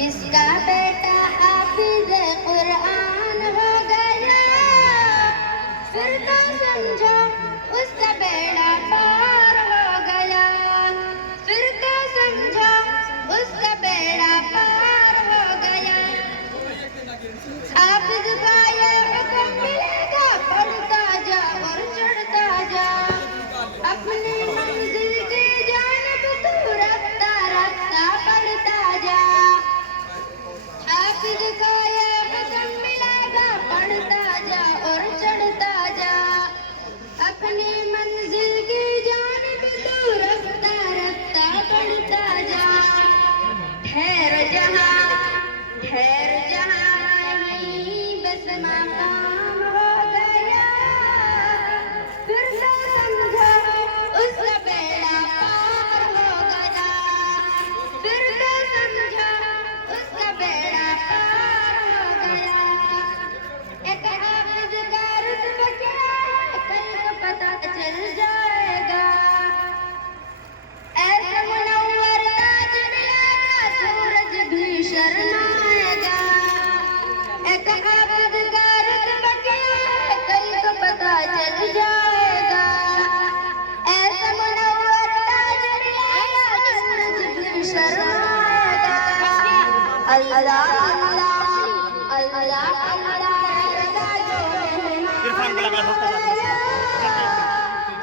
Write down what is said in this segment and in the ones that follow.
जिसका बेटा हाफिज कुरान हो गया, फिर तो समझो उसका बेड़ा पार हो गया, फिर तो समझो उसका बेड़ा पार हो गया। हाफिज का ये हुक्म मिलेगा, पढ़ता जा और चढ़ता जा, अपनी मंजिल की जानिब तू रफ्ता रफ्ता बढ़ता जा। हाफिज का ये हुक्म मिलेगा, पढ़ता जा और चढ़ता जा, अपनी मंजिल की जानिब तू रफ्ता रफ्ता बढ़ता जा। ठहर जहाँ यहीं बस मकाम हो गया, फिर तो समझो उसका बेड़ा पार हो गया, फिर तो समझो उसका बेड़ा पार हो गया। एक हाफिज का रुतबा क्या है, कल को पता चल जाएगा, ऐसा मुनव्वर ताज मिलेगा, सूरज भी शर्माएगा। एक हाफिज का रुतबा क्या है, कल को पता चल जाएगा, ऐसा मुनव्वर ताज मिलेगा, सूरज भी शर्माएगा। अल्लाह अल्लाह अल्लाह इरफान को लगा सकता है।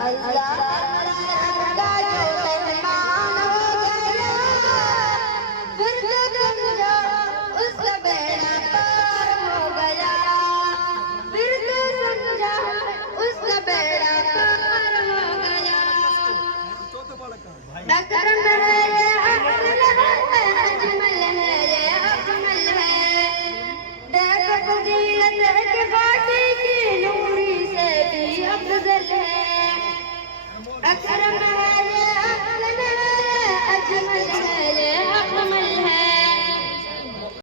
अल्लाह का जो मेहमान हो गया, फिर तो समझो उसका बेड़ा पार हो गया, फिर तो समझो उसका बेड़ा पार हो गया। अकरम है ये अकरम है, अजमल है ये अकमल है, देखो फजीलत है कि बाकी की नूरी से भी अफजल है। अकरम